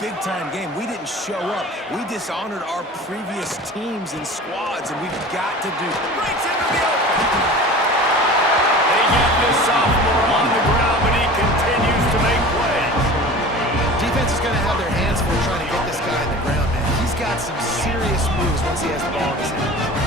big-time game. We didn't show up. We dishonored our previous teams and squads, and we've got to do. Breaks into the open. They get this sophomore on the ground, but he continues to make plays. Defense is going to have their hands full trying to get this guy on the ground, man. He's got some serious moves once he has the ball in his hand.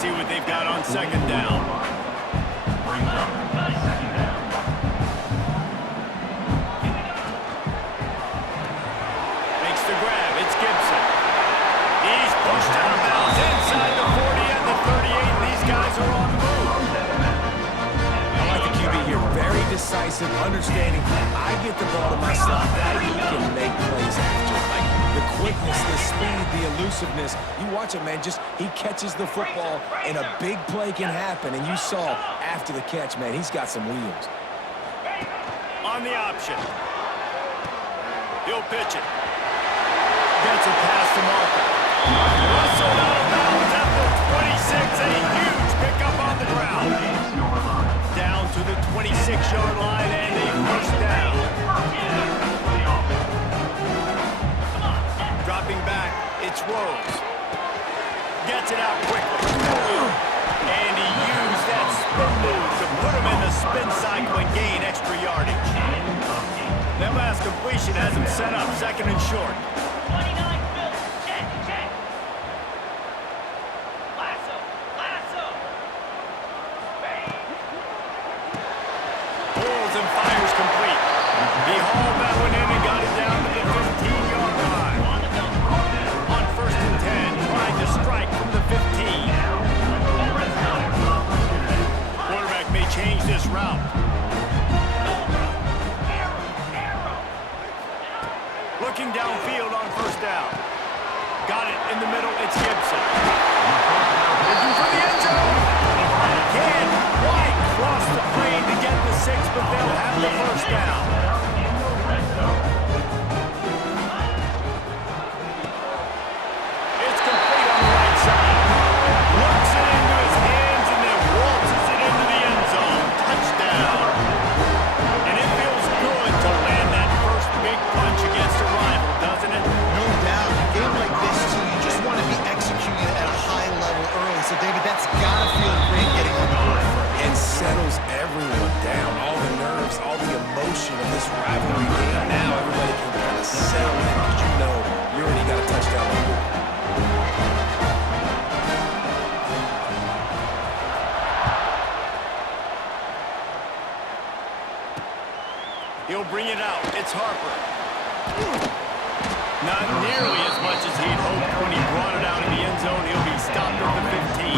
See what they've got on second down. Makes the grab. It's Gibson. He's pushed out of bounds inside the 40 and the 38. These guys are on the move. I like the QB here. Very decisive, understanding. I get the ball to my slot. That he can make plays after. Like the quickness, the speed, the elusiveness. You watch it, man. Just he catches the football, and a big play can happen. And you saw after the catch, man, he's got some wheels. On the option. He'll pitch it. Gets it past the marker. Russell out of bounds at the 26. A huge pickup on the ground. Down to the 26-yard line and a first down. Dropping back, it's Rose. Gets it out quickly. And he used that spin move to put him in the spin cycle and gain extra yardage. That last completion has him set up second and short. Pulls and fires complete. He hauled that one in and got it down to the 15-yard line. On first and 10, trying to strike from the 15. Quarterback may change this route. Looking downfield on first down. Got it in the middle. It's Gibson. Looking for the end zone. Can't quite cross the plane to get the 6, but they'll have the first down. It's complete on the right side. Works it into his hands and then waltzes it into the end zone. Touchdown. And it feels good to land that first big punch against a rival, doesn't it? No doubt. A game like this, too, you just want to be executing at a high level early. So, David, that's got to feel great getting on the board first. And settles everyone down. All the nerves, all the emotion of this rivalry game. Now everybody can kind of settle in because you know you already got a touchdown on the board. He'll bring it out. It's Harper. Not nearly as much as he'd hoped when he brought it out in the end zone. He'll be stopped at the 15.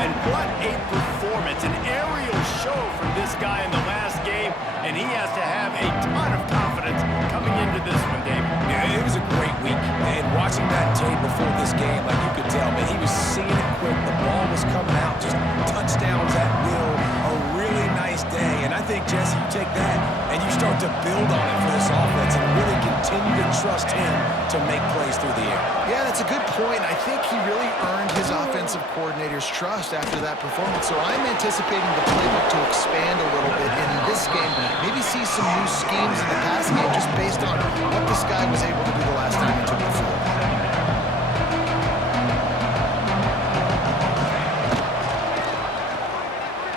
And what a performance, an aerial show from this guy in the last game, and he has to have a ton of confidence coming into this one, David. Yeah, it was a great week, and watching that tape before this game, like you could tell, man, he was seeing it quick. The ball was coming out, just touchdowns at will. A really nice day, and I think, Jesse, you take that and you start to build on it for this offense and really continue to trust him to make plays through the air. Yeah, that's a good point. I think he really earned his offensive coordinator's trust after that performance. So I'm anticipating the playbook to expand a little bit in this game. Maybe see some new schemes in the pass game just based on what this guy was able to do the last time he took the field.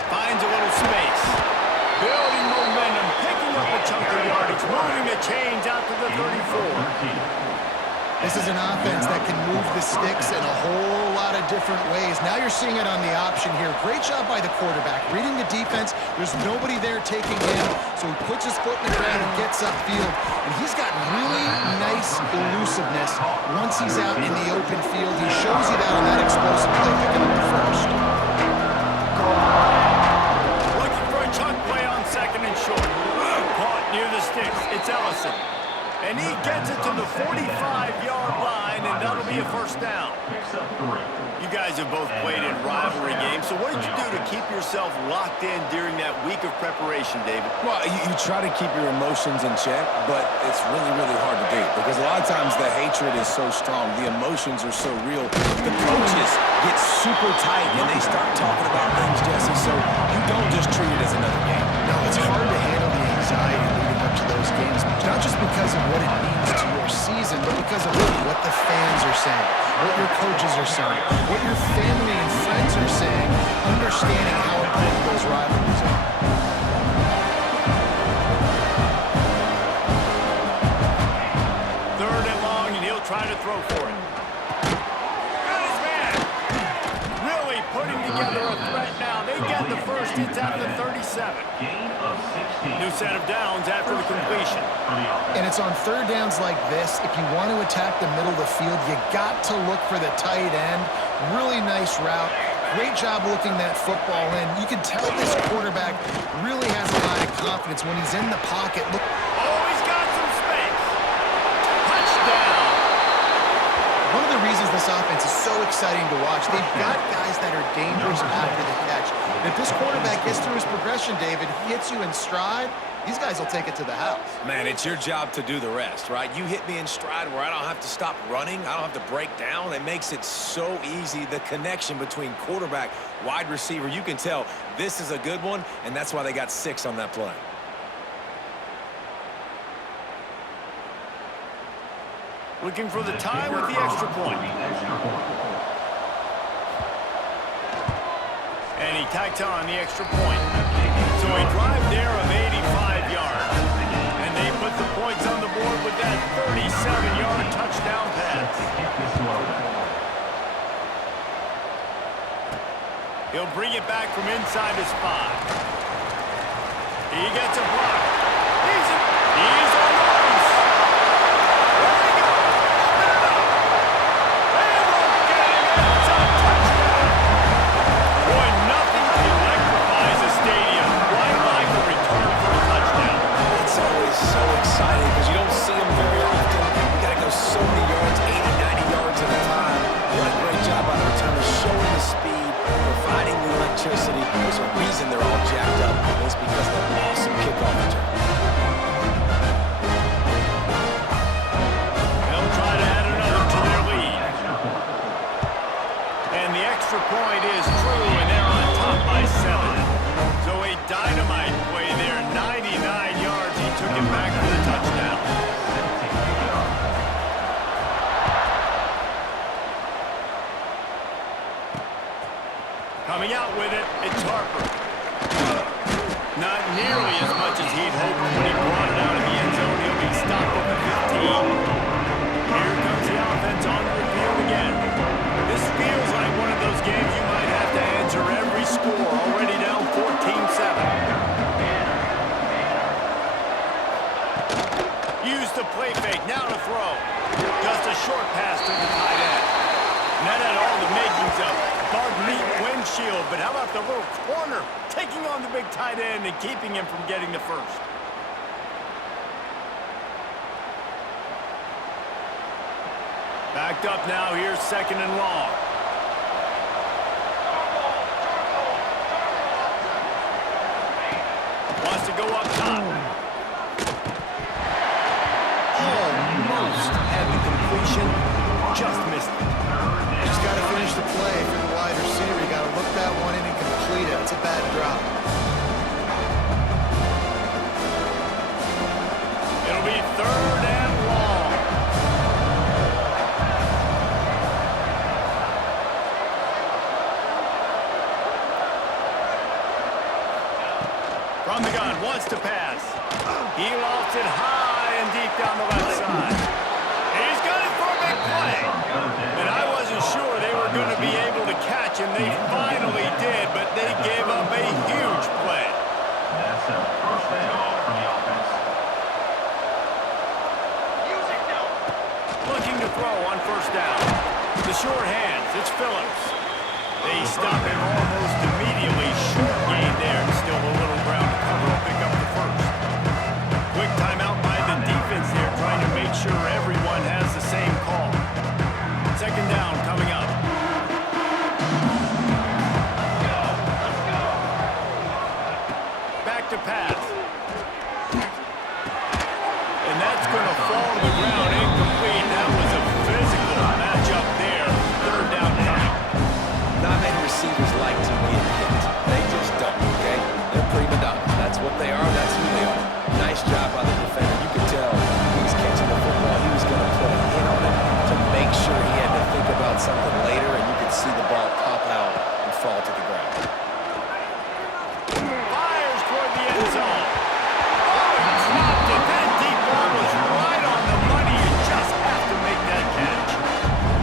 Finds a little space. Building momentum, picking up a chunk of yardage, moving the chains out to the 34. This is an offense that can move the sticks in a whole lot of different ways. Now you're seeing it on the option here. Great job by the quarterback. Reading the defense, there's nobody there taking him, so he puts his foot in the ground and gets upfield. And he's got really nice elusiveness once he's out in the open field. He shows you that on that explosive play, picking up the first. Looking for a chunk play on second and short. Caught near the sticks. It's Ellison. And he gets it to the 45-yard line, and that'll be a first down. You guys have both played in rivalry games, so what did you do to keep yourself locked in during that week of preparation, David? Well, you try to keep your emotions in check, but it's really, really hard to do because a lot of times the hatred is so strong, the emotions are so real. The coaches get super tight, and they start talking about things, Jesse, so you don't just treat it as another game. No, it's hard to handle the anxiety leading up to those games, not just because of what it means to your season, but because of what the fans are saying, what your coaches are saying, what your family and friends are saying, understanding how important those rivalries are. Third and long, and he'll try to throw for it. Got his man. Really putting together a threat now. They get the first. It's at the 37. New set of downs after the completion. And it's on third downs like this. If you want to attack the middle of the field, you got to look for the tight end. Really nice route. Great job looking that football in. You can tell this quarterback really has a lot of confidence when he's in the pocket. Look. Oh, he's got some space. Touchdown. One of the reasons this offense is so exciting to watch, they've got guys that are dangerous after the catch. And if this quarterback gets through his progression, David, he hits you in stride, these guys will take it to the house. Man, it's your job to do the rest, right? You hit me in stride where I don't have to stop running. I don't have to break down. It makes it so easy, the connection between quarterback, wide receiver. You can tell this is a good one, and that's why they got 6 on that play. Looking for the tie with the extra point. And he tacks on the extra point. So a drive there of 85 yards. And they put the points on the board with that 37-yard touchdown pass. He'll bring it back from inside his 5. He gets a block. He's on the loose. There he goes. Open it up. And we're getting it. It's a touchdown. Boy, nothing electrifies a stadium quite like the return for a touchdown. It's always so exciting because you don't see them very often. You got to go so many yards, 80, 90 yards at a time. What a great job by the returners, showing the speed, providing the electricity. There's a reason they're all jacked up. It's because of that awesome kickoff return. They'll try to add another to their lead. And the extra point is true, and they're on top by 7. So a dynamite play there, 99 yards. He took it back for the touchdown. Coming out with it, it's Harper. Not nearly as much as he'd hoped when he brought it out of the end zone. He'll be stopped at the 15. Here comes the offense on the field again. This feels like one of those games you might have to answer every score. Already down 14-7. Use the play fake, now to throw. Just a short pass to the tight end. And that had all the makings of guard meet windshield, but how about the little corner taking on the big tight end and keeping him from getting the first? Backed up now, here's 2nd and long. Wants to go up top. Almost had the completion, just missed it. Just got to finish the play for the wide receiver. You got to look that one in and complete it. It's a bad drop. It'll be 3rd and long. From the gun, wants to pass. He lofts it high and deep down the left side. He's got it for a big play. And I wasn't sure they were going to be able to catch him. They finally did, but they gave up a huge play. That's a first down for the offense. Looking to throw on 1st down. The short hands, it's Phillips. They stop him almost immediately. Short gain there, and still a little ground to cover. Pick up the first. Quick timeout by the defense there, trying to make going to fall to the ground incomplete. That was a physical matchup there. Third down coming. Not many receivers like to get hit. They just don't, okay? They're prima donnas. That's what they are. That's who they are. Nice job by the defender. You could tell he was catching the football. He was going to put a hit on it to make sure he had to think about something later, and you could see the ball pop out and fall to the ground. Fires toward the end zone. Oh, he dropped it. That deep ball was right on the money. You just have to make that catch.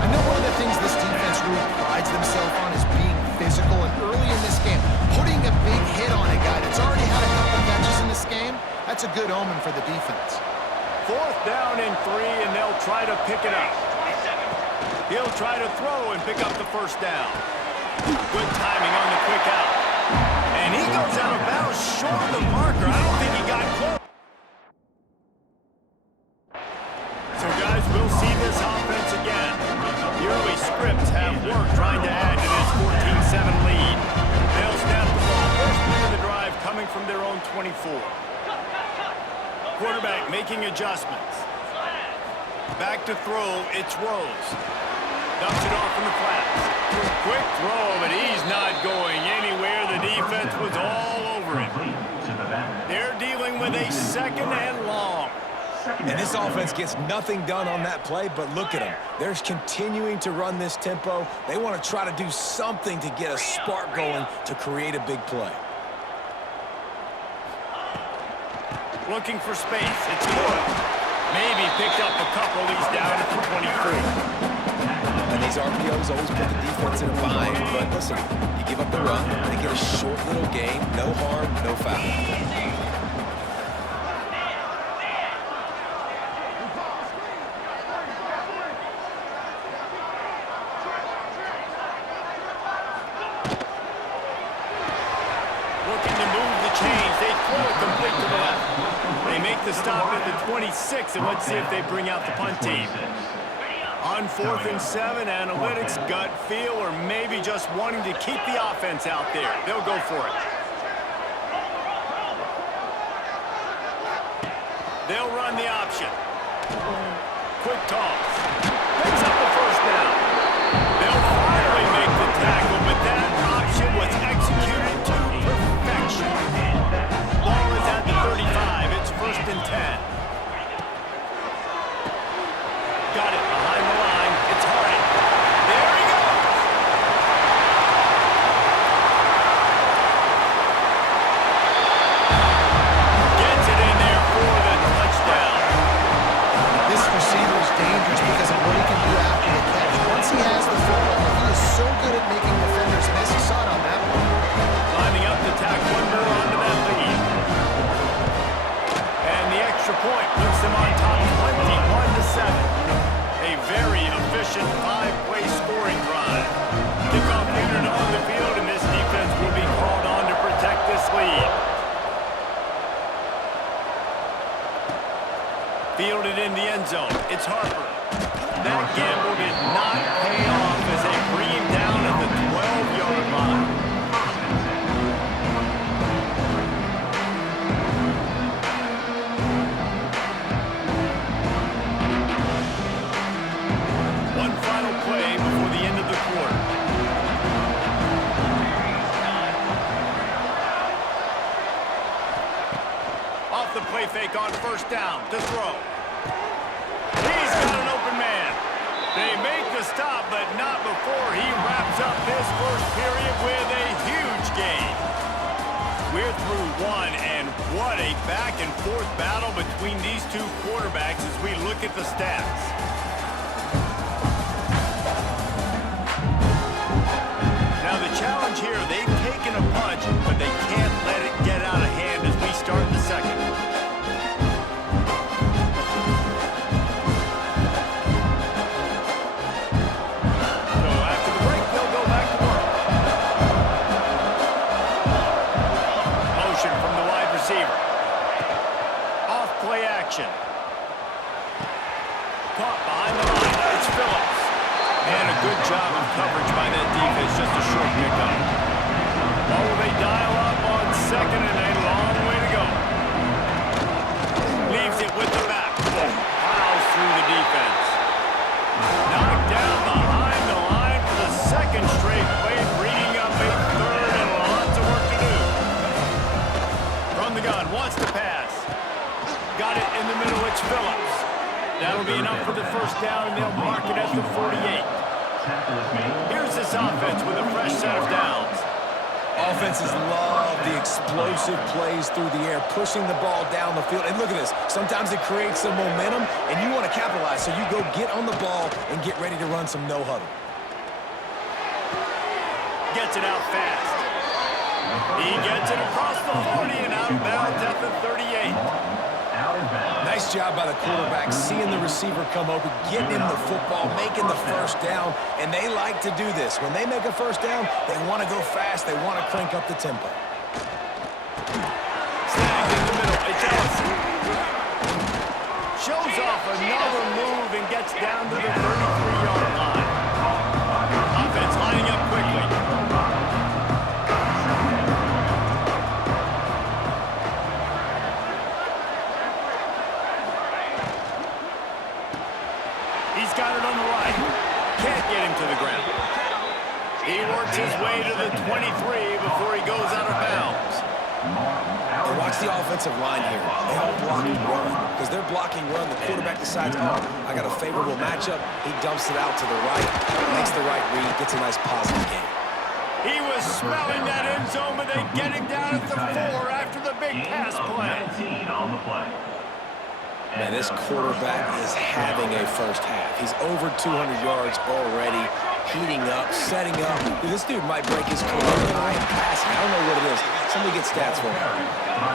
I know one of the things this defense really prides themselves on is being physical, and early in this game, putting a big hit on a guy that's already had a couple catches in this game, that's a good omen for the defense. Fourth down and 3, and they'll try to pick it up. He'll try to throw and pick up the first down. Good timing on the quick out. And he goes out of bounds short of the marker. I don't think he got close. So, guys, we'll see this offense again. The early scripts have worked trying to add to this 14-7 lead. They'll snap the ball. First play of the drive coming from their own 24. Quarterback making adjustments. Back to throw, it's Rose. Dumps it off in the flats. Quick throw, but he's not going anywhere. The defense was all over him. They're dealing with a second and long. And this offense gets nothing done on that play, but look at them. They're continuing to run this tempo. They want to try to do something to get a spark going to create a big play. Looking for space. It's good. Maybe picked up a couple. He's down at the 24. And these RPOs always put the defense in a bind. But listen, you give up the run, they get a short little gain. No harm, no foul. The stop at the 26, and let's see if they bring out the punt team. On 4th and 7, analytics, gut feel, or maybe just wanting to keep the offense out there. They'll go for it. They'll run the option. Quick toss. Picks up the first down. They'll finally make the tackle, but that option was executed to perfection. Ball is at the 35. It's 1st and 10. Got it behind the line. It's Harding. There he goes. Gets it in there for the touchdown. This receiver is dangerous because of what he can do after the catch. Once he has the football, he is so good at making defenders miss. He saw it on that one. Lining up to tack one more onto that lead. And the extra point puts them on top 21-7. A very efficient 5-play scoring drive. Kickoff unit on the field, and this defense will be called on to protect this lead. Fielded in the end zone. It's Harper. That gamble did not pay off as they bring him down at the 12-yard line. One final play before the end of the quarter. Off the play fake on 1st down to throw. He's got an open man. They make the stop, but not before he wraps up this first period with a huge gain. We're through one, and what a back-and-forth battle between these two quarterbacks as we look at the stats. Now the challenge here, they've taken a punch, but they can't let it get out of hand as we start the second. So after the break, they'll go back to work. Motion from the wide receiver. Off play action. Caught behind the line. It's Phillips. And a good job of coverage by that defense, just a short pickup. Oh, they dial up on second and a long way to go. Leaves it with the back. That'll be enough for the first down, and they'll mark it at the 48. Here's this offense with a fresh set of downs. Offenses love the explosive plays through the air, pushing the ball down the field. And look at this. Sometimes it creates some momentum, and you want to capitalize. So you go get on the ball and get ready to run some no-huddle. Gets it out fast. He gets it across the 40 and out of bounds at the 38. Nice job by the quarterback, seeing the receiver come open, getting him the football, making the first down, and they like to do this. When they make a first down, they want to go fast. They want to crank up the tempo. Snagged in the middle. It's Ellison. Shows off another move and gets down to the 33-yard line. Offense lining up quickly. He's got it on the right. Can't get him to the ground. He works his way to the 23 before he goes out of bounds. And watch the offensive line here. They all block and run. Because they're blocking run, the quarterback decides, oh, I got a favorable matchup. He dumps it out to the right, makes the right read, gets a nice positive gain. He was smelling that end zone, but they get him down at the 4 after the big pass play. Man, this quarterback is having a first half. He's over 200 yards already, heating up, setting up. This dude might break his career high in passing. I don't know what it is. Somebody get stats for him.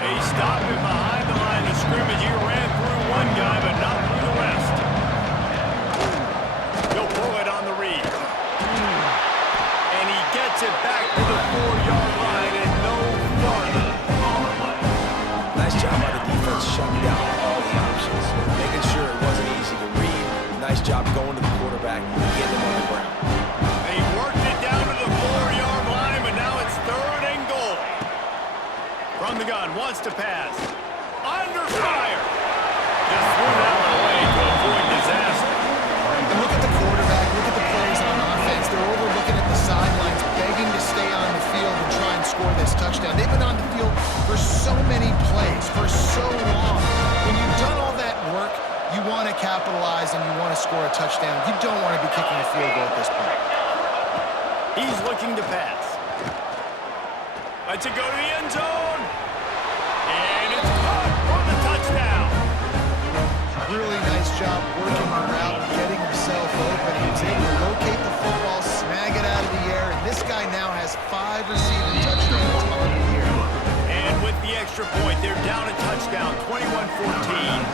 He stopped him behind the line of scrimmage. He ran through one guy, but not through the rest. He'll pull it on the read. And he gets it back to the 4-yard line and no fun. Nice job by the defense shutting down all the options, making sure it wasn't easy to read. Nice job going to the quarterback, getting him on the ground. They worked it down to the 4-yard line, but now it's 3rd and goal. From the gun, wants to pass. Under fire. Just threw that one away to avoid disaster. And look at the quarterback, look at the plays on offense. They're overlooking at the sidelines, begging to stay on the field and try and score this touchdown. They've been on the field for so many plays, for so long. When you've done all that work, you want to capitalize and you want to score a touchdown. You don't want to be kicking a field goal at this point. He's looking to pass. Lets it go to the end zone. And it's caught for the touchdown. Really nice job working the route, getting himself open. He was able to locate the football, snag it out of the air, and this guy now has 5 receiving touchdowns on the year. And with the extra point, they're down a touchdown, 21-14.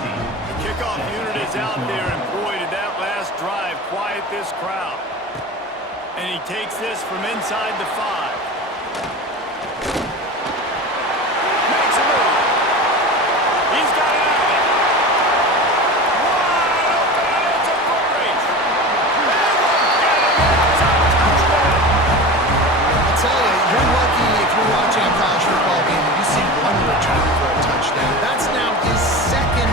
The kickoff unit is out there, and boy, did that last drive quiet this crowd. And he takes this from inside the 5. Makes a move. He's got it out. Wide open, it's a foot race. They won't get him. It's a touchdown. I'll tell you, you're lucky if you're watching a college football game and you see one return for a touchdown. That's now his 2nd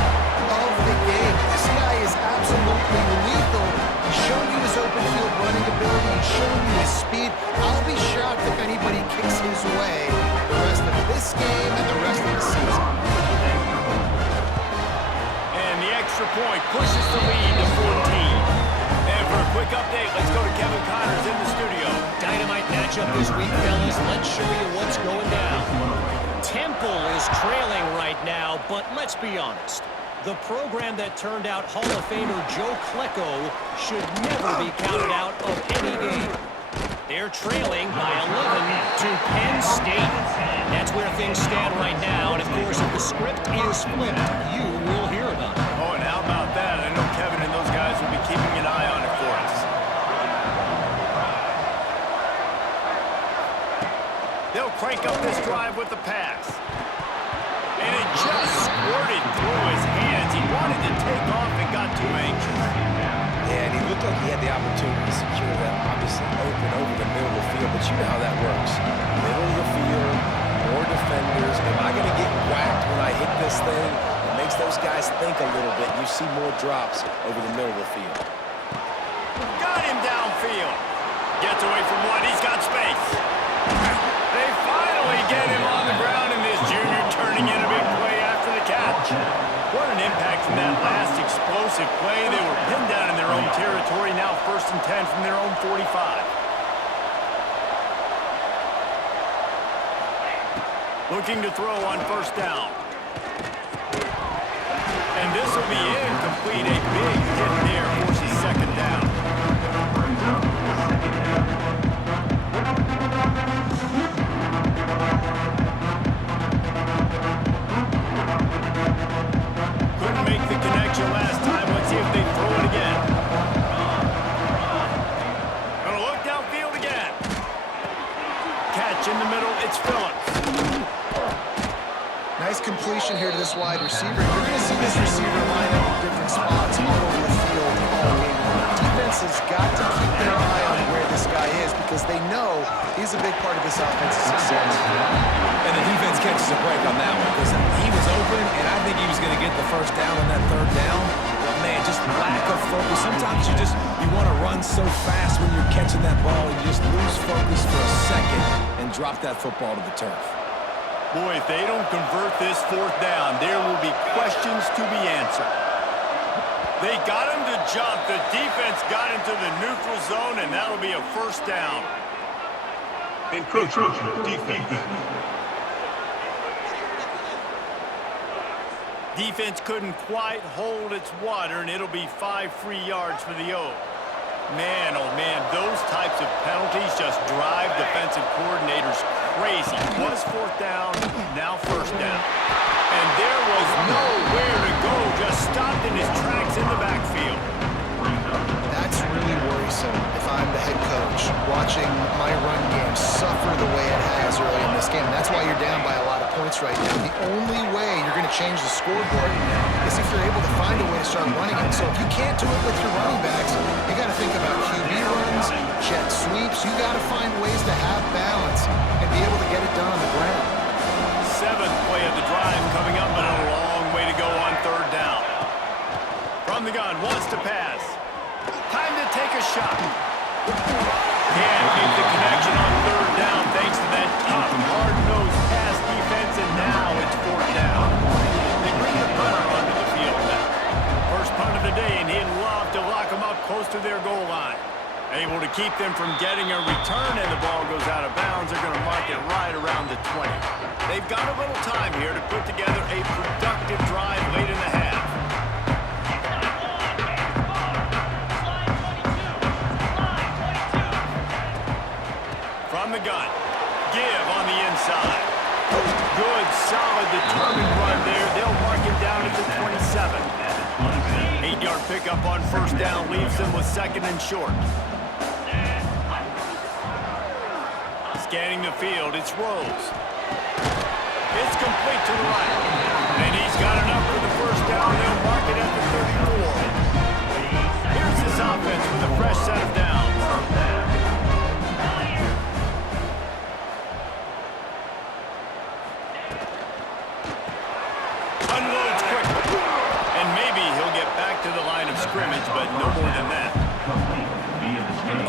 of the game. This guy is absolutely lethal. He's shown you his open field running ability. He's shown you his speed. I'll be shocked if anybody kicks his way the rest of this game and the rest of the season. And the extra point pushes the lead to 14. And for a quick update, let's go to Kevin Connors in the studio. Dynamite matchup this week, fellas. Let's show you what's going down. Temple is trailing right now, but let's be honest. The program that turned out Hall of Famer Joe Klecko should never be counted out of any game. They're trailing by 11 to Penn State. That's where things stand right now, and of course, if the script is flipped, you will hear about it. Oh, and how about that? I know Kevin and those guys will be keeping an eye on it for us. They'll crank up this drive with the pass. And it just squirted through his hands. He wanted to take off and got too anxious. Yeah, and he looked like he had the opportunity to secure that, obviously open over the middle of the field, but you know how that works. Middle of the field, more defenders. Am I going to get whacked when I hit this thing? It makes those guys think a little bit. You see more drops over the middle of the field. Got him downfield. Gets away from one. He's got space. They finally get him on the ground, and this junior turning in a big play after the catch. What an impact from that last explosive explosive play. They were pinned down in their own territory. Now 1st and 10 from their own 45. Looking to throw on 1st down. And this will be incomplete. A big hit there forces 2nd down. Couldn't make the connection last time. Let's see if they throw it again. Gonna look downfield again. Catch in the middle. It's Phillips. Nice completion here to this wide receiver. You're going to see this receiver line up in different spots all over the field all game long. Defense has got to keep their eye on where this guy is because they know he's a big part of this offense's success. And the defense catches a break on that one because he was open, and I think he was going to get the 1st down on that 3rd down. But, man, just lack of focus. Sometimes you want to run so fast when you're catching that ball, and you just lose focus for a second and drop that football to the turf. Boy, if they don't convert this 4th down, there will be questions to be answered. They got him to jump. The defense got into the neutral zone, and that'll be a 1st down. Encroachment defense. Defense couldn't quite hold its water, and it'll be 5 free yards for the O. Man, oh man, those types of penalties just drive defensive coordinators crazy. Was 4th down, now 1st down. And there was nowhere to go, just stopped in his tracks in the backfield. That's really worrisome if I'm the head coach, watching my run game suffer the way it has early in this game. That's why you're down by a lot of points right now. The only way you're going to change the scoreboard is if you're able to find a way to start running it. So if you can't do it with your running backs, you got to think about QB runs, jet sweeps. You got to find ways to have balance and be able to get it done on the ground. 7th play of the drive coming up, but a long way to go on 3rd down. From the gun, wants to pass. Time to take a shot. Can't make the connection on 3rd down thanks to that tough, hard-nosed pass defense, and now it's 4th down. They bring the punter onto the field now. First punt of the day, and he'd love to lock them up close to their goal line. Able to keep them from getting a return, and the ball goes out of bounds. They're going to mark it right around the 20. They've got a little time here to put together a productive drive late in the half. From the gun, give on the inside. Good, solid, determined run there. They'll mark it down at the 27. 8-yard pickup on 1st down leaves them with 2nd and short. Scanning the field, it's Rose. It's complete to the right. And he's got enough for the 1st down. They'll mark it at the 34. Here's this offense with a fresh set of downs. Unloads quickly. And maybe he'll get back to the line of scrimmage, but no more than that.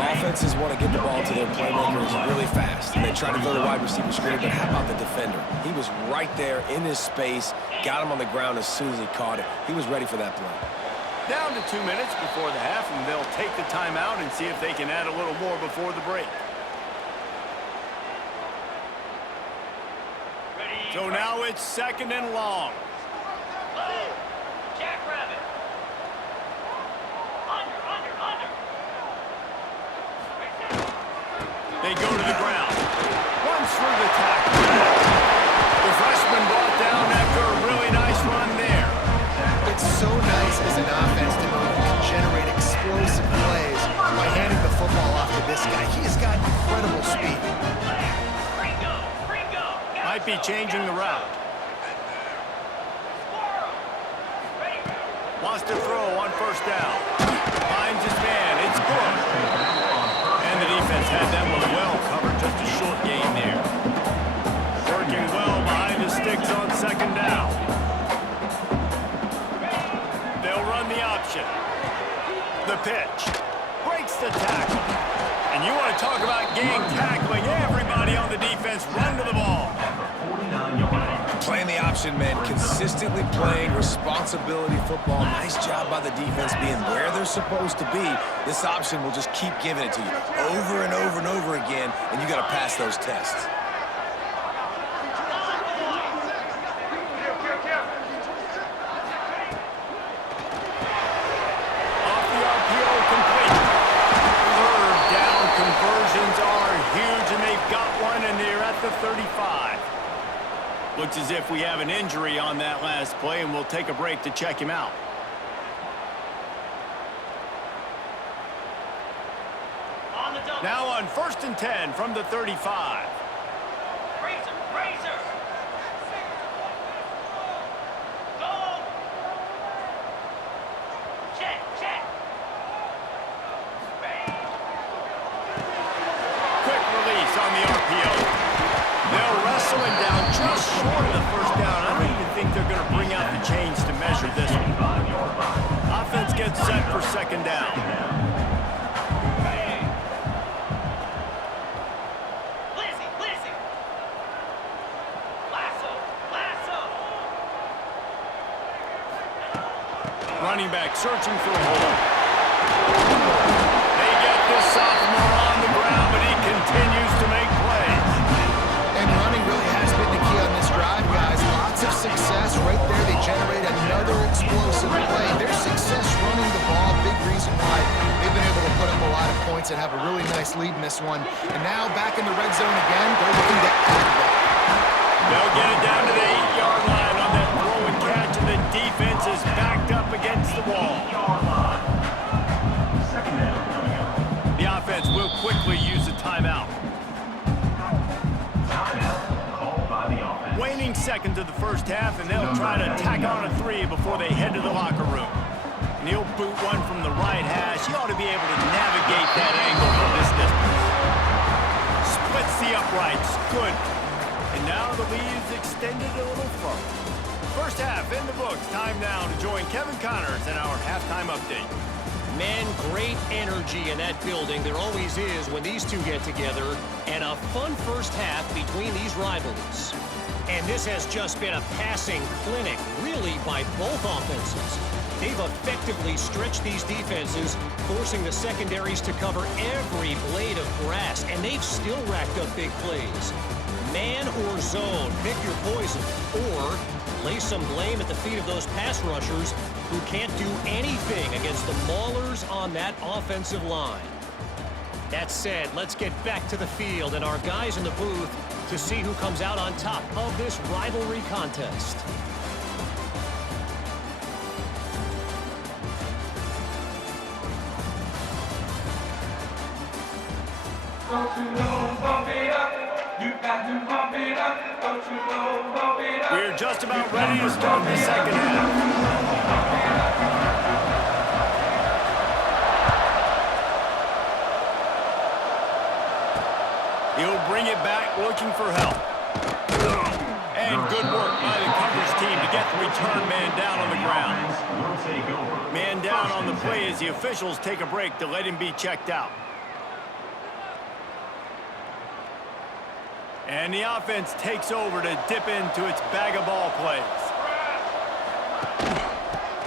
Offenses want to get the ball to their playmakers really fast, and they try to go to wide receiver screen, but how about the defender? He was right there in his space, got him on the ground as soon as he caught it. He was ready for that play. Down to 2 minutes before the half, and they'll take the timeout and see if they can add a little more before the break. So now it's 2nd and long. They go to the ground. Runs through the tackle. The freshman brought down after a really nice run there. It's so nice as an offense to know you can generate explosive plays by handing the football off to this guy. He has got incredible speed. Might be changing the route. Wants to throw on 1st down. Finds his man. It's good. And the defense had that one well covered. Just a short gain there. Working well behind the sticks on 2nd down. They'll run the option. The pitch. Breaks the tackle. And you want to talk about gang tackling. Everybody on the defense run to the ball. Playing the option, man. Consistently playing responsibility football. Nice job by the defense being where they're supposed to be. This option will just keep giving it to you over and over and over again, and you got to pass those tests. Off the RPO, complete. Third down conversions are huge, and they've got one, and they're at the 35. Looks as if we have an injury on that last play, and we'll take a break to check him out. Now on 1st and 10 from the 35. Razor! Go! Check! Quick release on the RPO. They'll wrestle him down just short of the first down. I don't even think they're going to bring out the chains to measure this one. Offense gets set for 2nd down. Running back searching for a hole. They get this sophomore on the ground, but he continues to make plays. And running really has been the key on this drive, guys. Lots of success right there. They generate another explosive play. Their success running the ball, big reason why they've been able to put up a lot of points and have a really nice lead in this one. And now back in the red zone again, they're looking to add that. They'll get it down to the 8-yard line on that throw and catch, and the defense is backed up against the wall. The offense will quickly use a timeout. Waning seconds of the first half, and they'll try to tack on a 3 before they head to the locker room. And he'll boot one from the right hash. He ought to be able to navigate that angle from this distance. Splits the uprights. Good. And now the lead is extended a little further. First half in the books. Time now to join Kevin Connors in our halftime update. Man, great energy in that building. There always is when these two get together. And a fun first half between these rivalries. And this has just been a passing clinic, really, by both offenses. They've effectively stretched these defenses, forcing the secondaries to cover every blade of grass. And they've still racked up big plays. Man or zone, pick your poison. Or lay some blame at the feet of those pass rushers who can't do anything against the maulers on that offensive line. That said, let's get back to the field and our guys in the booth to see who comes out on top of this rivalry contest. Don't you know, bump it up. You got to pump it up, don't you know, pump it up. We're just about ready to start the second half. He'll bring it back, looking for help. And good work by the coverage team to get the return man down on the ground. Man down on the play as the officials take a break to let him be checked out. And the offense takes over to dip into its bag of ball plays.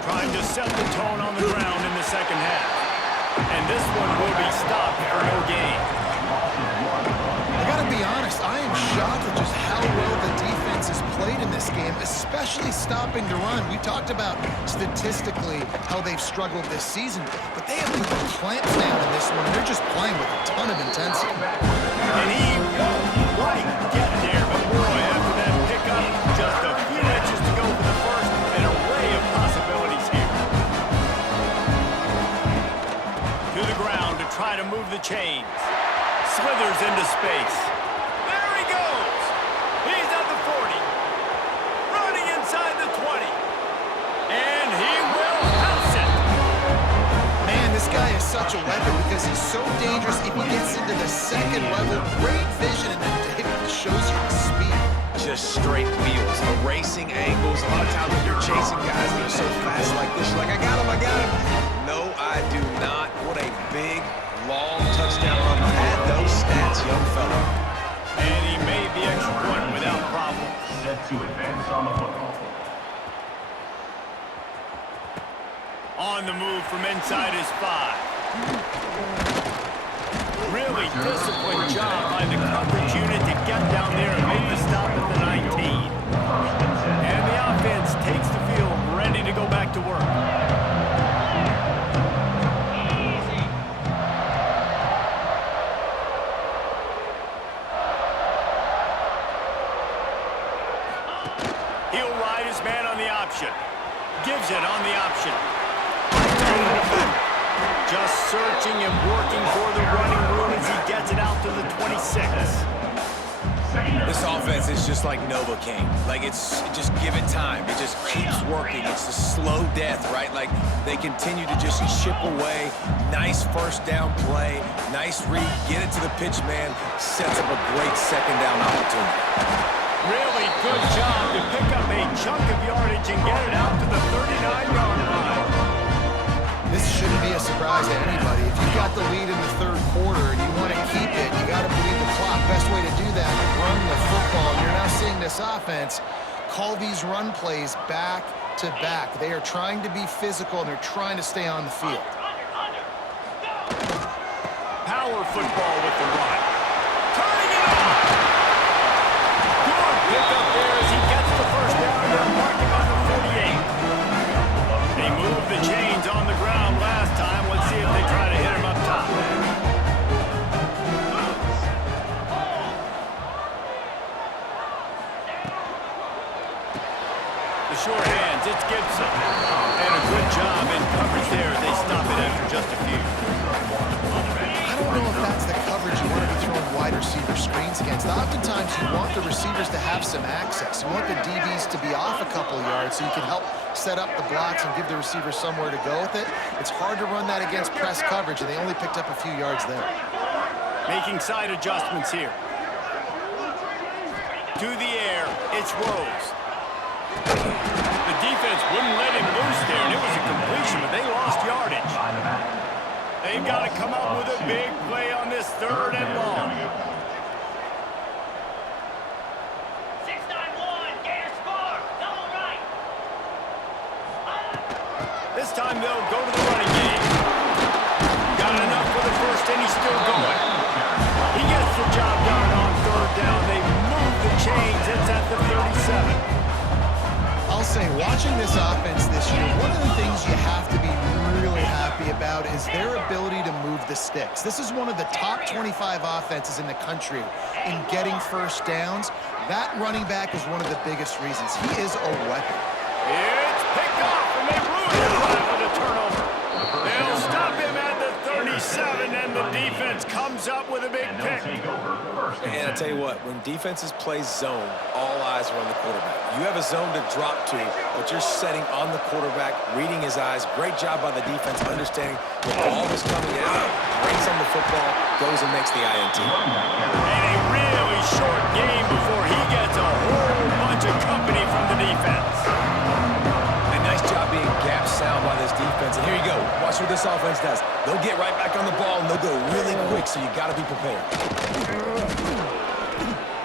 Trying to set the tone on the ground in the second half. And this one will be stopped for no gain. I gotta be honest, I am shocked at just how well the defense has played in this game, especially stopping the run. We talked about statistically how they've struggled this season, but they have put the clamps down in this one, and they're just playing with a ton of intensity. And he won't quite get there, but boy, after that pickup, just a few inches to go for the first, an array of possibilities here. To the ground to try to move the chains. Slithers into space. There he goes. He's at the 40. Running inside the 20. And he will house it. Man, this guy is such a weapon because he's so dangerous if he gets into the second level. Great vision, and then David shows you his speed. Just straight wheels, erasing angles. A lot of times when you're chasing guys that are so fast like this, you're like, I got him. No, I do not. What a big, long touchdown run. Add those stats, young fella. And he made the extra point without problem. set to advance on the football. On the move from inside his 5. Really disciplined job by the coverage unit to get down there and make the stop at the 19. And the offense takes the field ready to go back to work. He'll ride his man on the option. Gives it on the option. Just searching and working for the running room as he gets it out to the 26. This offense is just like Novocaine. Like, it's just give it time. It just keeps working. It's a slow death, right? Like, they continue to just chip away. Nice first down play. Nice read. Get it to the pitch man. Sets up a great second down opportunity. Really good job to pick up a chunk of yardage and get it out to the 39-yard line. This shouldn't be a surprise to anybody. If you've got the lead in the third quarter and you want to keep it, you got to bleed the clock. Best way to do that, run the football. And you're now seeing this offense call these run plays back to back. They are trying to be physical, and they're trying to stay on the field. Power football with the run. Turning it on. Good pick up there as he gets the first down. They're marking on the 48. They moved the chains on the ground last time. Let's see if they try to hit him up top. The short hands, it's Gibson. And a good job in coverage there as they stop it after just a few. I don't know if that's the coverage you want to be throwing wide receiver screens against. Oftentimes, you want the receivers to have some access. You want the DBs to be off a couple yards so you can help set up the blocks and give the receivers somewhere to go with it. It's hard to run that against press coverage, and they only picked up a few yards there. Making side adjustments here. To the air, it's Rose. The defense wouldn't let him loose there, and it was a completion, but they lost yardage. They've got to come up with a big play on this 3rd and long. 6-9-1, gain a score, double right. This time they'll go to the running game. Got enough for the first, and he's still going. He gets the job done on 3rd down. They move the chains. It's at the 37. I'll say, watching this offense this year, one of the things you have to be really happy about is their ability to move the sticks. This is one of the top 25 offenses in the country in getting first downs. That running back is one of the biggest reasons. He is a weapon. It's picked off, and they ruin the drive with a turnover. They'll stop him at the 37, and the defense comes up with a big pick. And I tell you what, when defenses play zone, all eyes are on the quarterback. You have a zone to drop to, but you're setting on the quarterback, reading his eyes. Great job by the defense, understanding the ball was coming out, brings on the football, goes and makes the INT. And a really short game before he gets a whole bunch of company from the defense. And nice job being gap sound by this defense. And here you go. Watch what this offense does. They'll get right back on the ball, and they'll go really quick, so you got to be prepared.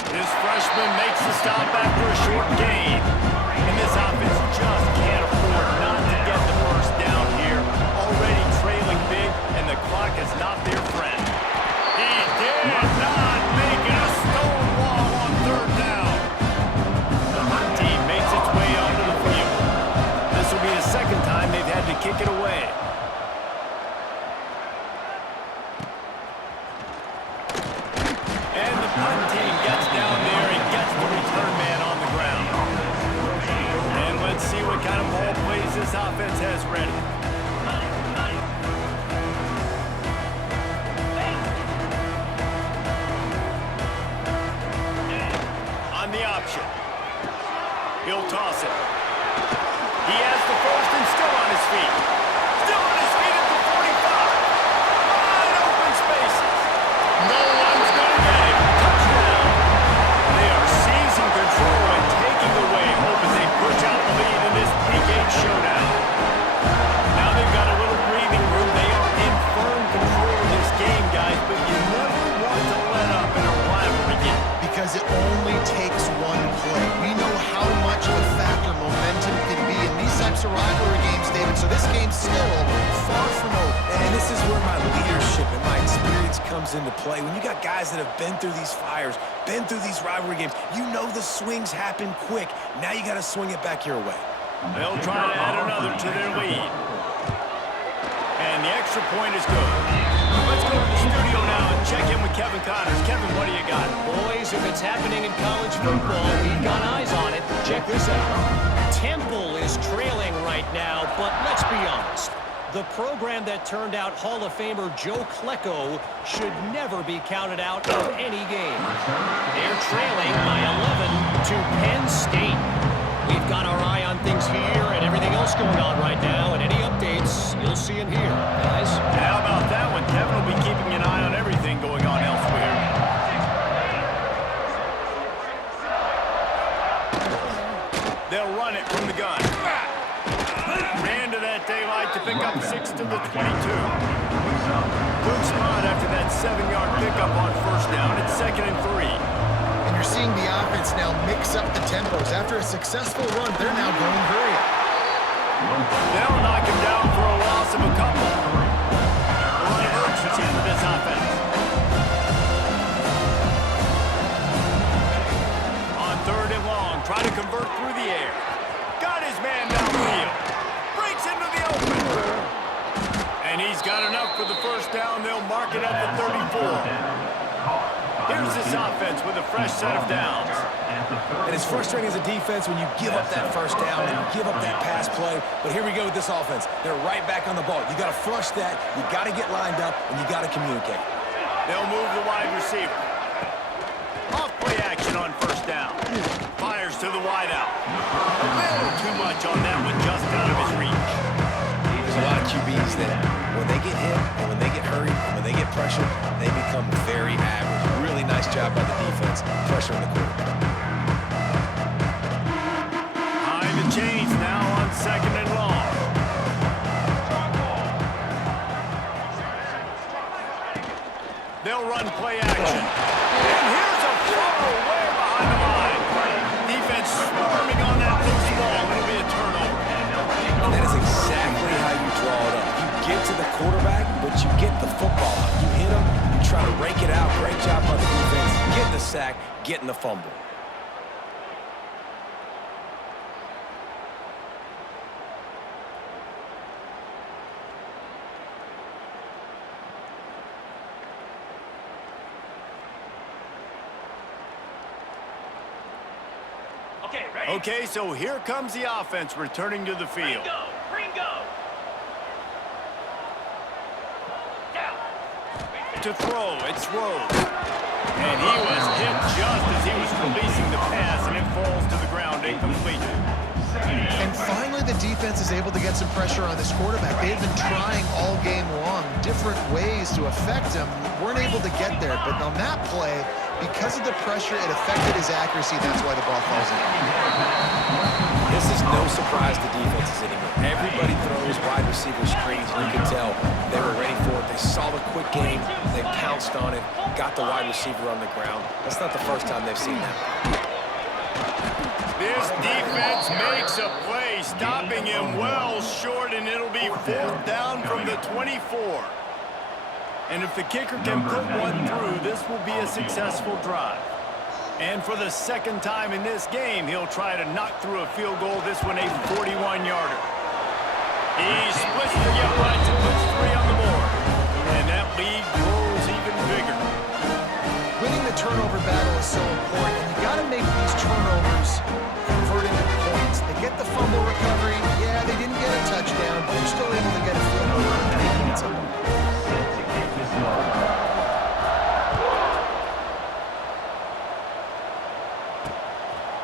This freshman makes the stop after a short gain. And this offense just can't afford not to get the first down here. Already trailing big, and the clock is not their friend. He did not make it a stone wall on 3rd down. The hot team makes its way onto the field. This will be the second time they've had to kick it away. And the punt team gets down there and gets the return man on the ground. And let's see what kind of ball plays this offense has ready. On the option. He'll toss it. He has the first and still on his feet. Still on his feet at the 45. Wide open spaces. No one's going to get him. Touchdown. They are seizing control and taking away hope as they push out the lead in this Big 8 showdown. where my leadership and my experience comes into play. When you got guys that have been through these fires, been through these rivalry games, you know the swings happen quick. Now you got to swing it back your way. They'll try to add another to their lead. And the extra point is good. Let's go to the studio now and check in with Kevin Connors. Kevin, what do you got? Boys, if it's happening in college football, we've got eyes on it. Check this out. Temple is trailing right now, but let's be honest. The program that turned out Hall of Famer Joe Klecko should never be counted out of any game. They're trailing by 11 to Penn State. We've got our eye on things here and everything else going on right now, and any updates you'll see in here, guys. And how about that one? Kevin will be keeping an eye on everything going on elsewhere. They'll run it from the gun. Ran to that daylight to pick up 6 to the 22. Good spot after that 7-yard pickup on first down. It's 2nd and 3. And you're seeing the offense now mix up the tempos. After a successful run, they're now going hurry up. They'll knock him down for a loss of a couple. A lot of urgency for this offense. On 3rd and long, try to convert through the air. Got his man downfield. Breaks into the open. And he's got enough for the first down. They'll mark it at the 34. Here's this offense with a fresh set of downs. And it's frustrating as a defense when you give up that first down and you give up that pass play. But here we go with this offense. They're right back on the ball. You got to flush that. You got to get lined up, and you got to communicate. They'll move the wide receiver. Off play action on first down. Fires to the wideout. A little too much on that one, just out of his reach. There's a lot of QBs that when they get hit and when they get hurried and when they get pressured, they become very average. Really nice job by the defense, pressuring the quarterback. Behind the chains now on 2nd and long. They'll run play action. And here's a fumble way behind the line. Defense swarming on that loose ball. It'll be a turnover. And that is exactly how you draw it up. You get to the quarterback, but you get the football out. You hit him, you try to rake it out. Great job by the defense. Getting the sack, getting the fumble. Okay, ready? Okay, so here comes the offense returning to the field. Ringo! Down! To throw, it's Rose. And he was hit just as he was releasing the pass, and it falls to the ground incomplete. And finally, the defense is able to get some pressure on this quarterback. They had been trying all game long, different ways to affect him. Weren't able to get there, but on that play, because of the pressure, it affected his accuracy. That's why the ball falls in. This is no surprise to defenses anymore. Everybody throws wide receiver screens, and you can tell they were ready for it. They saw the quick game, they pounced on it, got the wide receiver on the ground. That's not the first time they've seen that. This defense makes a play, stopping him well short, and it'll be 4th down from the 24. And if the kicker can put one through, this will be a successful drive. And for the 2nd time in this game, he'll try to knock through a field goal, this one a 41-yarder. He splits the uprights and puts 3 on the board. And that lead grows even bigger. Winning the turnover battle is so important, and you got to make these turnovers convert into points. They get the fumble recovery. Yeah, they didn't get a touchdown, but they're still able to get a field goal and 3 points up.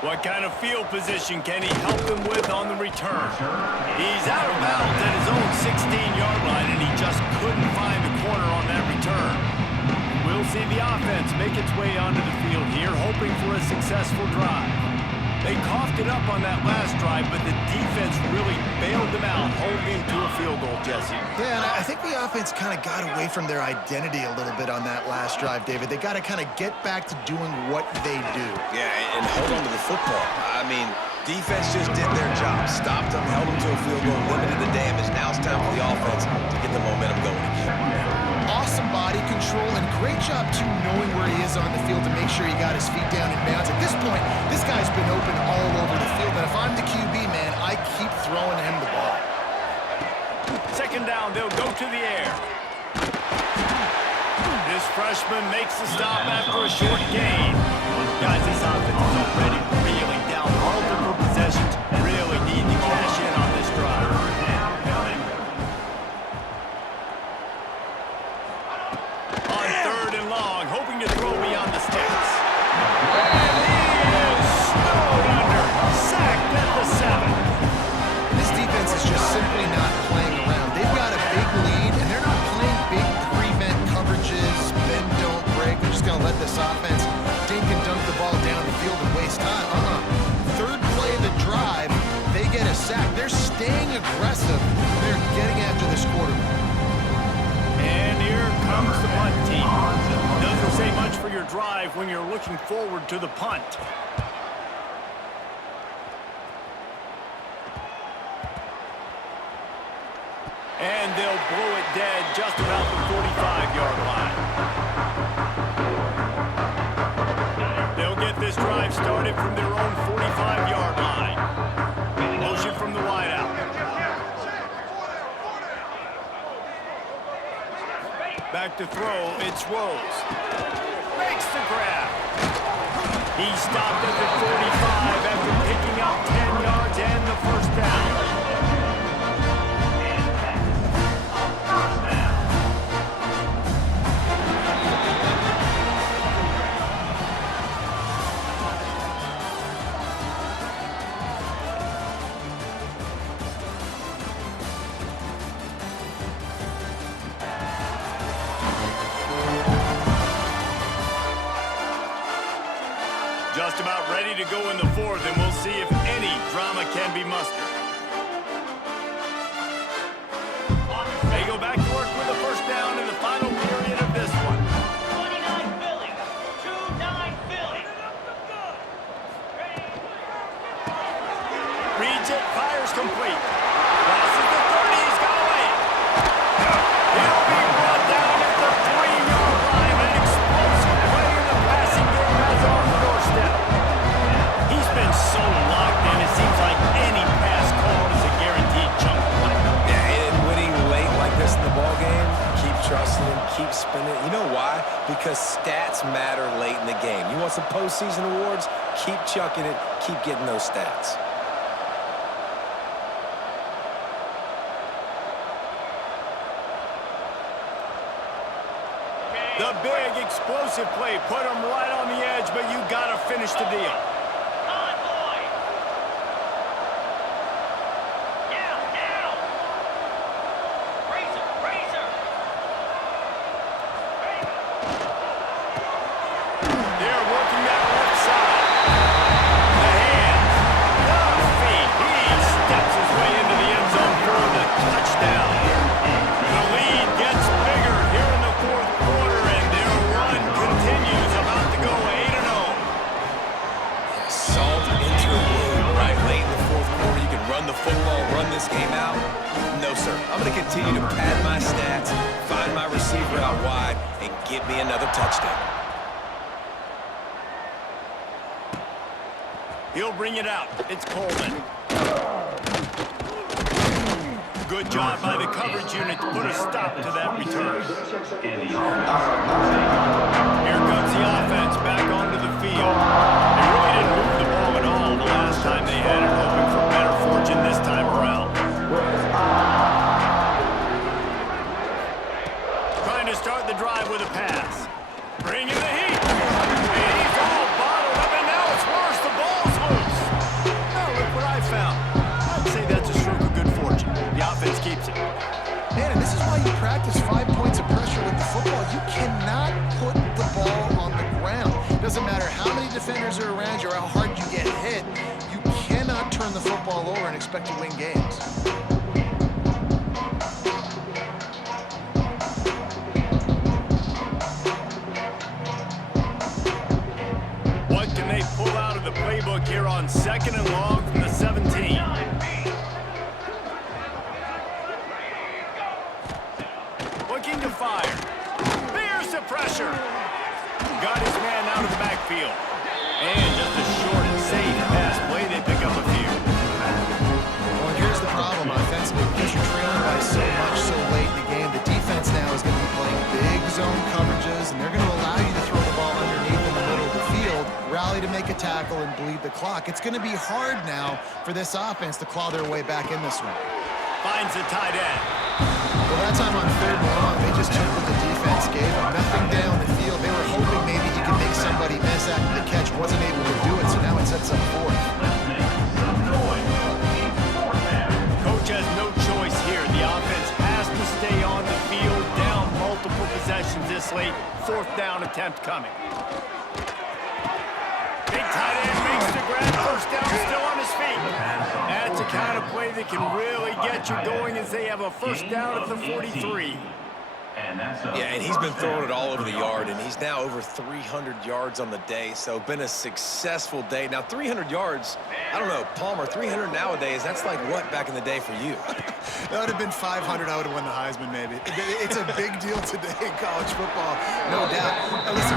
What kind of field position can he help them with on the return? He's out of bounds at his own 16-yard line, and he just couldn't find the corner on that return. We'll see the offense make its way onto the field here, hoping for a successful drive. They coughed it up on that last drive, but the defense really bailed them out, holding to a field goal, Jesse. Yeah, and I think the offense kind of got away from their identity a little bit on that last drive, David. They got to kind of get back to doing what they do. Yeah, and hold on to the football. I mean, defense just did their job. Stopped them, held them to a field goal, limited the damage. Now it's time for the offense to get the momentum going again. job, too, knowing where he is on the field to make sure he got his feet down in bounds. At this point, this guy's been open all over the field, and if I'm the QB, man, I keep throwing him the ball. Second down, they'll go to the air. This freshman makes the stop after a short gain. Guys, this offense is already reeling down multiple possessions. Really need to cash in on this drive. On third and long, hoping to throw beyond the sticks. And he is snowed under. Sacked at the 7. This defense is just simply not playing around. They've got a big lead, and they're not playing big prevent coverages, bend, don't break. They're just going to let this offense dink and dunk the ball down the field and waste time. Third play of the drive, they get a sack. They're staying aggressive. They're getting after this quarterback. And here comes the punt team. Doesn't say much for your drive when you're looking forward to the punt. And they'll blow it dead just about the 45-yard line. They'll get this drive started from their own 45-yard line. Motion from the wideout. Back to throw, it's Rose. Makes the grab. He stopped at the 45 after picking up 10 yards and the first down. Just about ready to go in the fourth, and we'll see if any drama can be mustered. They go back to work with a first down in the final period of this one. 29 Philly. 2-9 Philly. Reads it, fires complete. Passes the 30, he's got away. He'll be brought down at the 3-yard line. An explosive play in the passing game has on the doorstep. He's been so locked in, it seems like any pass call is a guaranteed chunk play. Yeah, and winning late like this in the ball game, keep trusting him, keep spinning. You know why? Because stats matter late in the game. You want some postseason awards? Keep chucking it, keep getting those stats. The big explosive play put him right on the edge, but you got to finish the deal. On, boy. Now. Razor. They're working that left side. The hands, the feet. He steps his way into the end zone for the touchdown. The lead gets bigger here in the fourth quarter, and their run continues, about to go 8-0. Salt into a wound, right? Late in the fourth quarter, you can run the football, run this game out. No, sir. I'm going to continue to pad my stats, find my receiver out wide, and get me another touchdown. He'll bring it out. It's Coleman. Good job by the coverage unit to put a stop to that return. Here comes the offense back onto the field. They really didn't move the ball at all the last time they had it, hoping for better fortune this time around. Trying to start the drive with a pass. Bringing the heat. And he's all bottled up, and now it's worse. The ball's loose. Now look what I found. I'd say that's a stroke of good fortune. The offense keeps it. Man, and this is why you practice 5 points of pressure with the football. You cannot put the ball on the ground. Doesn't matter how many defenders are around you or how hard you get hit. You cannot turn the football over and expect to win games. What can they pull out of the playbook here on second and long from the 17? Looking to fire. Fires to pressure. Got his man out of the backfield. And just a short, safe pass play. They pick up a few. Well, and here's the problem offensively. Because you're trailing by so much so late in the game, the defense now is going to be playing big zone coverages, and they're going to allow you to throw the ball underneath in the middle of the field, rally to make a tackle, and bleed the clock. It's going to be hard now for this offense to claw their way back in this one. Finds the tight end. Well, that time on 3rd and long, they just took what the defense gave them. Nothing down the field. They were hoping maybe he could make somebody miss after the catch. Wasn't able to do it, so now it sets up 4th. Coach has no choice here. The offense has to stay on the field, down multiple possessions this late. 4th down attempt coming. Big tight end makes the grab. 1st down, still on his feet. That's the kind of play that can really get you going as they have a 1st down at the 43. Yeah, and he's been throwing it all over the yard, and he's now over 300 yards on the day, so been a successful day. Now, 300 yards, I don't know, Palmer, 300 nowadays, that's like what back in the day for you? That would have been 500. I would have won the Heisman, maybe. It's a big deal today in college football, no doubt. Now, listen,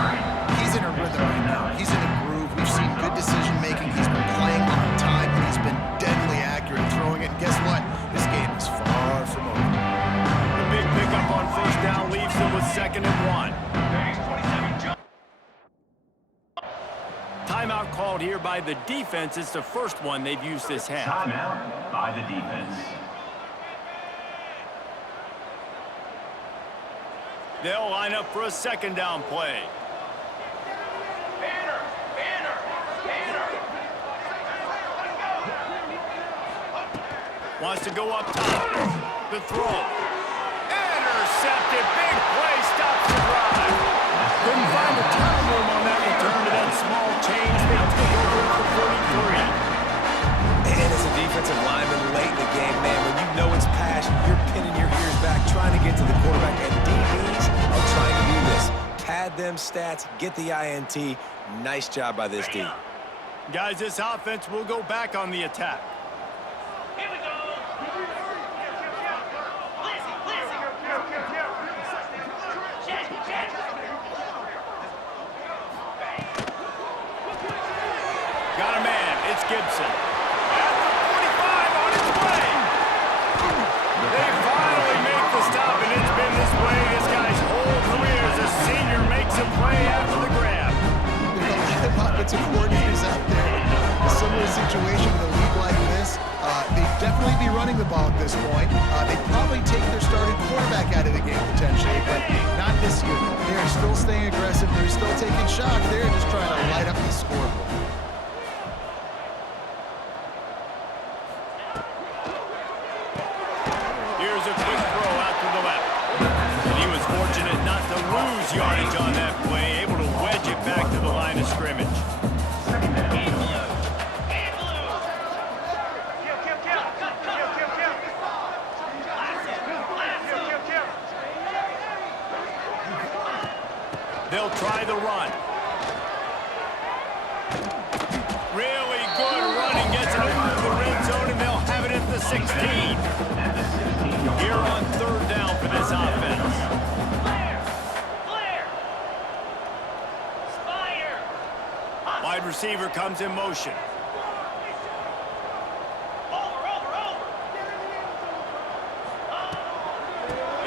he's in a rhythm right now. He's in a groove. We've seen good decision-making. He's been playing on time, and he's been deadly accurate throwing it. And guess what? This game is far from over. The big pickup on 1st down leaves them with 2nd and 1. Timeout called here by the defense. It's the first one they've used this half. Timeout by the defense. They'll line up for a 2nd down play. Wants to go up top. The throw. Intercepted. Big play. Stops the drive. Couldn't find the time room on that return to that small change. They take over at the 43. And as a defensive lineman late in the game, man, when you know it's passion, you're pinning your ears back, trying to get to the quarterback, and DBs are trying to do this. Pad them stats, get the INT. Nice job by this D. Guys, this offense will go back on the attack. Here we go. Got a man. It's Gibson. At the 45 on its way. They finally make the stop, and it's been this way this guy's whole career as a senior makes a play after the grab. There's a lot of offensive coordinators out there. A similar situation in a league like this. They'd definitely be running the ball at this point. They'd probably take their starting quarterback out of the game potentially, but not this year. They're still staying aggressive. They're still taking shots. They're just trying to light up the scoreboard. Here's a quick throw out to the left. And he was fortunate not to lose yardage on that play, able to wedge it back to the line of scrimmage. They'll try the run. Really good running, gets it over the red zone, and they'll have it at the 16. Here on 3rd down for this offense. Flare! Spider! Wide receiver comes in motion. Over!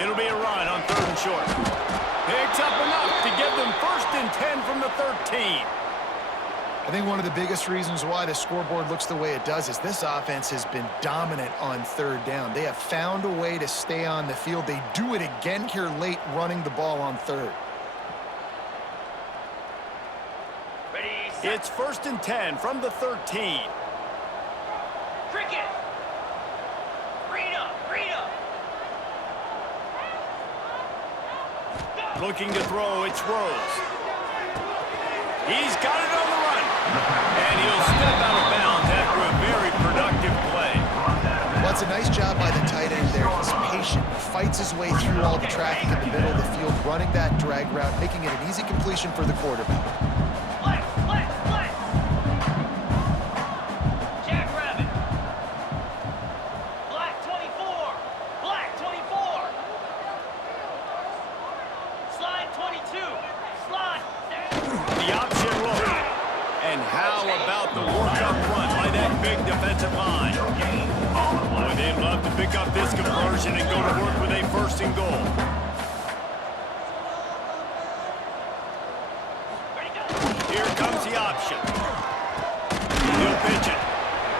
It'll be a run on 3rd and short. Picks up enough to give them 1st and 10 from the 13. I think one of the biggest reasons why the scoreboard looks the way it does is this offense has been dominant on 3rd down. They have found a way to stay on the field. They do it again here late, running the ball on 3rd. Ready, set. It's 1st and 10 from the 13. Cricket! Rita! Looking to throw, it's Rose. He's got it on the run. And he'll step out of bounds after a very productive play. Well, it's a nice job by the tight end there. He's patient, fights his way through all the traffic in the middle of the field, running that drag route, making it an easy completion for the quarterback. Flex! Jackrabbit! Black 24! Slide 22. Slide. The option look. And how about the work up front by that big defensive line? Boy, they'd love to pick up this conversion and go to work with a 1st and goal. Here comes the option. He'll pitch it.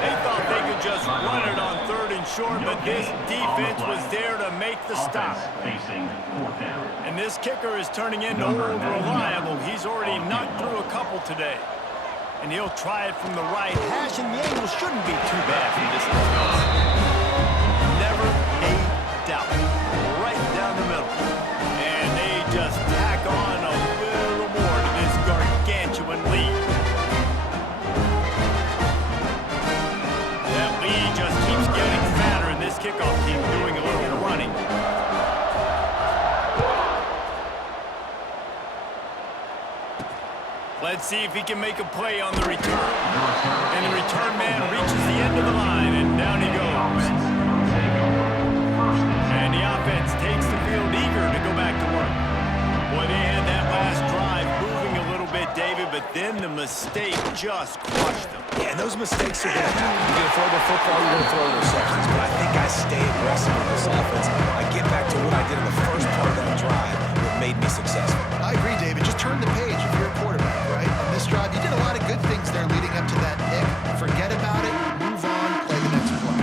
They thought they could just run it on 3rd and short, but this defense was there to make the stop. Facing 4th down. And this kicker is turning into old reliable. He's already knocked through a couple today. And he'll try it from the right hash, and the angle shouldn't be too bad from this distance. Never a doubt. Right down the middle. And they just tack on a little more to this gargantuan lead. That lead just keeps getting fatter, and this kickoff team doing a little running. Let's see if he can make a play on the return. And the return man reaches the end of the line, and down he goes. And the offense takes the field eager to go back to work. Boy, they had that last drive moving a little bit, David, but then the mistake just crushed them. Yeah, and those mistakes are going to happen. You're going to throw the football, you're going to throw interceptions. But I think I stay aggressive with this offense. I get back to what I did in the first part of that drive that made me successful. I agree, David. Just turn the page if you're a quarterback, right? On this drive, you did a lot of good things there leading up to that pick. Forget about it, move on, play the next play.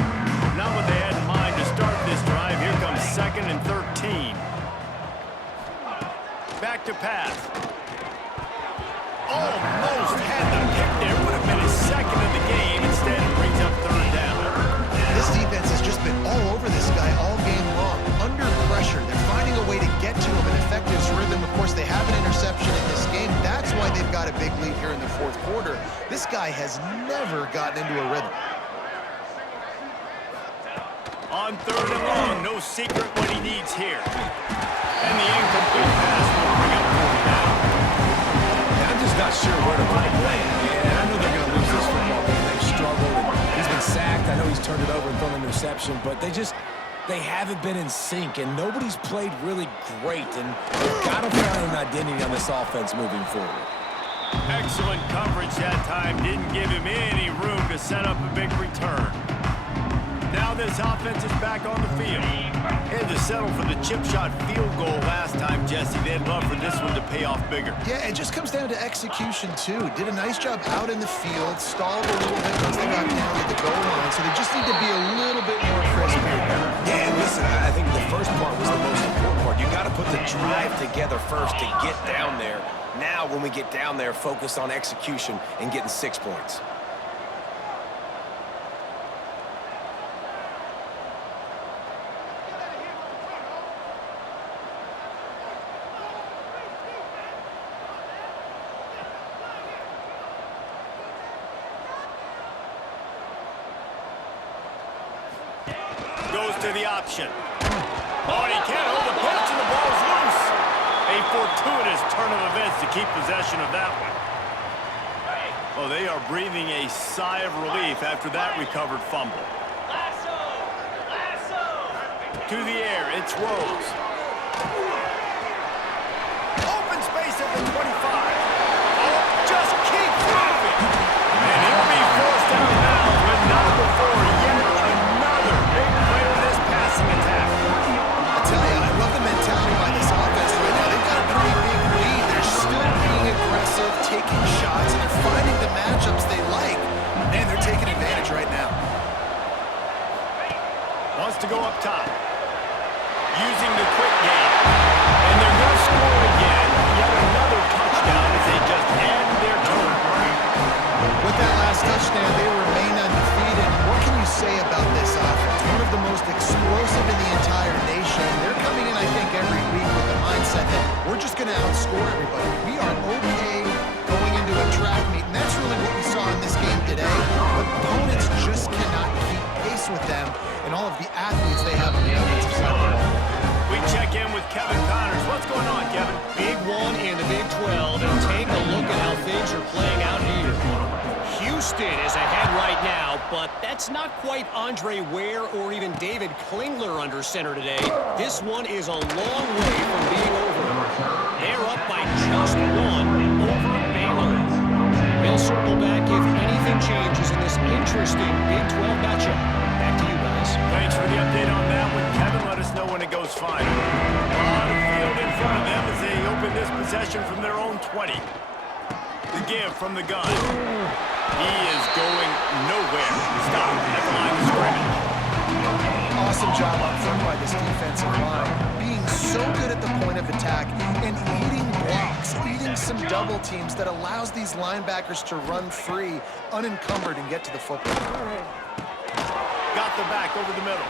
Not what they had in mind to start this drive. Here comes 2nd and 13. Back to pass. Almost had the pick there. Would have been his 2nd of the game. Instead, it brings up 3rd down. This defense has just been all over this guy all game long. Under pressure, they're finding a way to get to him and affect his rhythm. Of course, they have an interception in this game. That's why they've got a big lead here in the 4th quarter. This guy has never gotten into a rhythm. On 3rd and long, no secret what he needs here. And the incomplete pass will bring up 4th down. I'm just not sure where to put the blame. And I know they're going to lose this football game. They've struggled. And he's been sacked. I know he's turned it over and thrown an interception, but they haven't been in sync, and nobody's played really great. And they've got to find an identity on this offense moving forward. Excellent coverage that time. Didn't give him any room to set up a big return. Now this offense is back on the field. Had to settle for the chip shot field goal last time, Jesse. They'd love for this one to pay off bigger. Yeah, it just comes down to execution, too. Did a nice job out in the field, stalled a little bit once they got down to the goal line, so they just need to be a little bit more crisp here. Yeah, and listen, I think the first part was the most important part. You got to put the drive together first to get down there. Now, when we get down there, focus on execution and getting 6 points. Goes to the option. Oh, and he can't hold the punch, and the ball's loose. A fortuitous turn of events to keep possession of that one. Oh, they are breathing a sigh of relief after that recovered fumble. Lasso. Lasso. To the air, it's Rose. Open space at the 25. Oh, just keep moving. And he'll be forced out of bounds, but not before yet another big play in this passing attack. I tell you, I love the mentality by this offense right now. They've got a pretty big lead. They're still being aggressive, taking shots, and they're finding the matchups they like. And they're taking advantage right now. Wants to go up top. Using the quick game. And they're going to score again. Yet another touchdown as they just add to their total. With that last touchdown, they remain undefeated. What can you say about this offense? One of the most explosive in the entire nation. They're coming in, I think, every week with the mindset that we're just going to outscore everybody. We are okay going into a track meet, and that's really what we saw in this game today. But opponents just cannot keep pace with them and all of the athletes they have on the offensive side of the ball. We check in with Kevin Connors. What's going on, Kevin? Big one in the Big 12, and take a look at how things are playing out here. Houston is ahead right now, but that's not quite Andre Ware or even David Klingler under center today. This one is a long way from being over. They're know when it goes final. A lot of field in front of them as they open this possession from their own 20. The give from the gun. He is going nowhere. Stop at the line of scrimmage. Awesome job up front by this defensive line. Being so good at the point of attack and eating blocks, eating some double teams that allows these linebackers to run free, unencumbered, and get to the football. Got the back over the middle.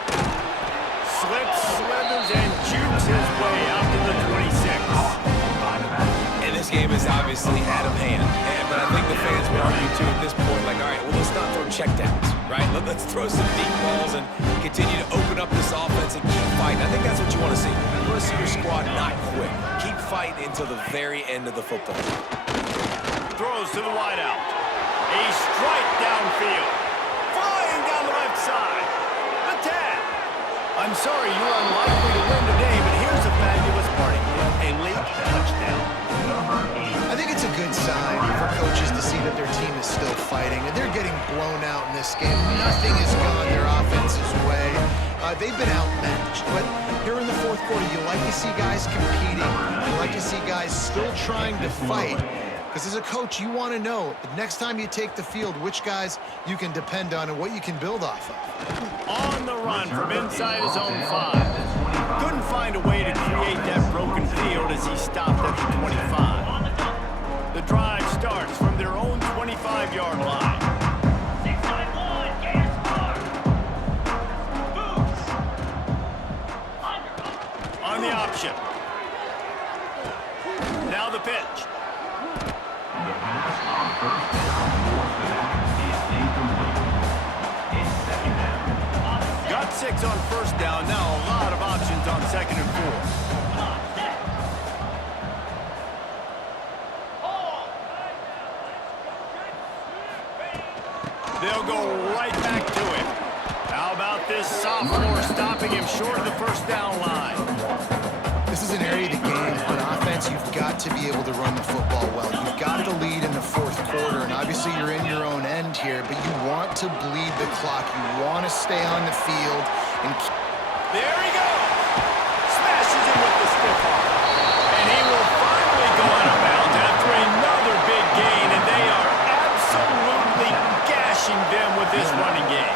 Slips, slithers, and jukes his way out to the 26. And this game is obviously out of hand. But I think the fans will argue too at this point, like, all right, well, let's not throw checkdowns, right? Let's throw some deep balls and continue to open up this offense and keep fighting. I think that's what you want to see. You want to see your squad not quit. Keep fighting until the very end of the football. Throws to the wideout. A strike downfield. Flying down the left side. The 10. I'm sorry, you're unlikely to win today, but here's a fabulous party. A late touchdown. I think it's a good sign for coaches to see that their team is still fighting, and they're getting blown out in this game. Nothing has gone their offense's way. They've been outmatched, but here in the fourth quarter, you like to see guys competing. You like to see guys still trying to fight, because as a coach, you want to know the next time you take the field which guys you can depend on and what you can build off of. On the run from inside his own 5. Couldn't find a way to create that broken field as he stopped at the 25. The drive starts from their own 25-yard line. 691, gas bar. Boots. On the option. Now the pitch. The pass on first down fourth down is incomplete. It's second down. Got 6 on first down. Now a lot of options on second and 4. They'll go right back to him. How about this sophomore stopping him short of the first down line? This is an area of the game, on offense, you've got to be able to run the football well. You've got the lead in the fourth quarter, and obviously you're in your own end here, but you want to bleed the clock. You want to stay on the field and keep... There he goes. Smashes him with the stiff arm. And he will finally go out of bounds after another big gain, and they are absolutely gashing them with this running game.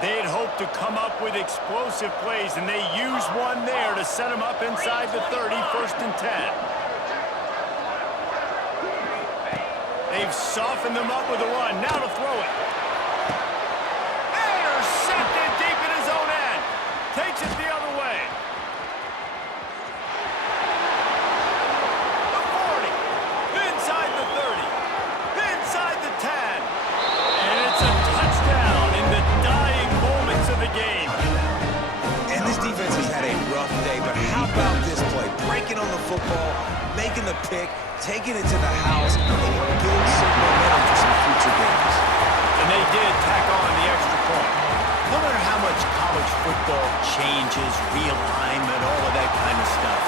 They'd hoped to come up with explosive plays, and they used one there to set them up inside the 30, 1st and 10. They've softened them up with a run. Now to throw it. Intercepted deep in his own end. Takes it the other way. The 40. Inside the 30. Inside the 10. And it's a touchdown in the dying moments of the game. And this defense has had a rough day, but how about this play? Breaking on the football, making the pick, taking it to the house, and build some momentum for some future games. And they did tack on the extra point. No matter how much college football changes, realignment, all of that kind of stuff,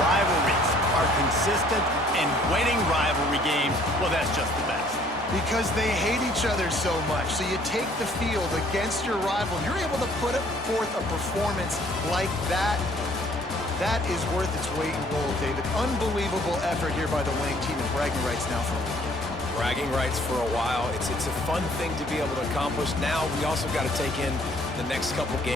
rivalries are consistent, and winning rivalry games, well, that's just the best. Because they hate each other so much. So you take the field against your rival, you're able to put forth a performance like that. That is worth its weight in gold, David. Unbelievable effort here by the winning team, and bragging rights now for a while. Bragging rights for a while. It's a fun thing to be able to accomplish. Now we also got to take in the next couple games.